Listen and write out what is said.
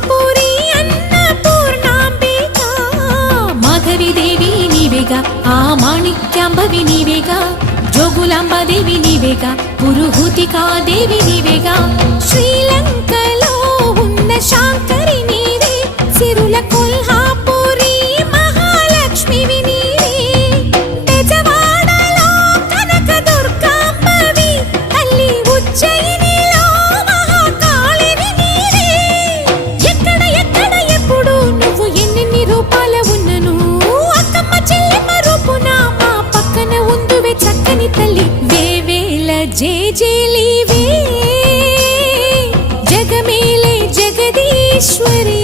కాశీపురి అన్నపూర్ణాంబిక మాధవి దేవి నీవేగా ఆ మాణిక్యాంబవి నీవేగా జోగులాంబదేవి నీవేగా పురుహూతికా దేవి నీవేగా శ్రీలంకలో ఉన్న శాంకరి నీవే సిరుల కొల్హాపురి మహాలక్ష్మివి నీవే బెజవాడలో కనక దుర్గాంబవి తల్లి ఉజ్జయినిలో మహాకాళివి నీవే ఎక్కడ ఎక్కడ ఎప్పుడు నువ్వు ఎన్నెన్ని రూపాల ఉన్నను అక్కమ్మ చెల్లెమ్మ రూపున మా పక్కన ఉందువే చక్కని తల్లి వేవేల జేజేలివే జగమేలే జగదీశ్వరి।